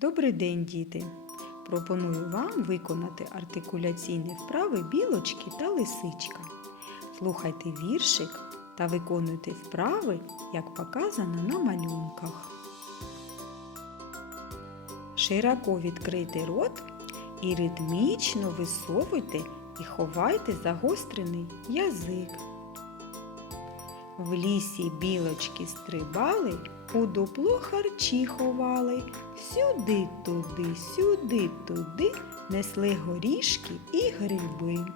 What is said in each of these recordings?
Добрий день, діти! Пропоную вам виконати артикуляційні вправи білочки та лисичка. Слухайте віршик та виконуйте вправи, як показано на малюнках. Широко відкрийте рот і ритмічно висовуйте і ховайте загострений язик. В лісі білочки стрибали, у дупло харчі ховали. Сюди туди, сюди туди несли горішки і гриби.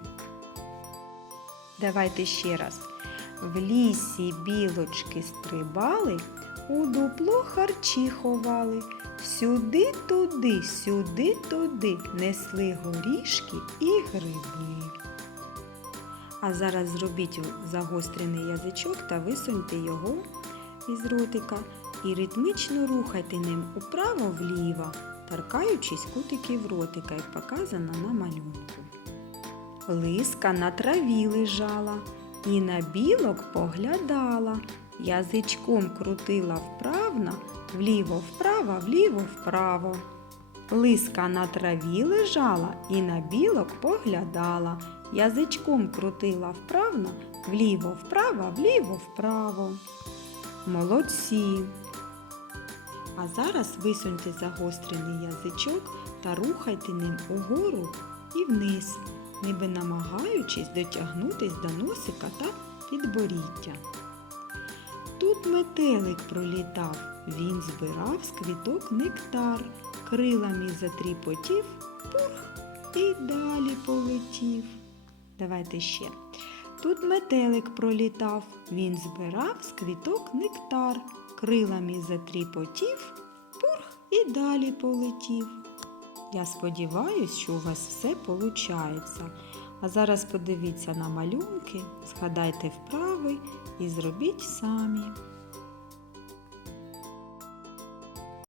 Давайте ще раз. В лісі білочки стрибали, у дупло харчі ховали. Сюди туди, сюди туди несли горішки і гриби. А зараз зробіть загострений язичок та висуньте його із ротика і ритмічно рухайте ним управо-вліво, торкаючись кутиків ротика, як показано на малюнку. Лиска на траві лежала і на білок поглядала, язичком крутила вправно, вліво-вправо, вліво-вправо. Лиска на траві лежала і на білок поглядала, язичком крутила вправно, вліво-вправо, вліво-вправо. Молодці! А зараз висуньте загострений язичок та рухайте ним угору і вниз, ніби намагаючись дотягнутись до носика та підборіддя. Тут метелик пролітав, він збирав з квіток нектар, крилами затріпотів, пурх і далі полетів. Давайте ще. Тут метелик пролітав, він збирав з квіток нектар, крилами затріпотів, пурх і далі полетів. Я сподіваюся, що у вас все виходить. А зараз подивіться на малюнки, згадайте вправи і зробіть самі.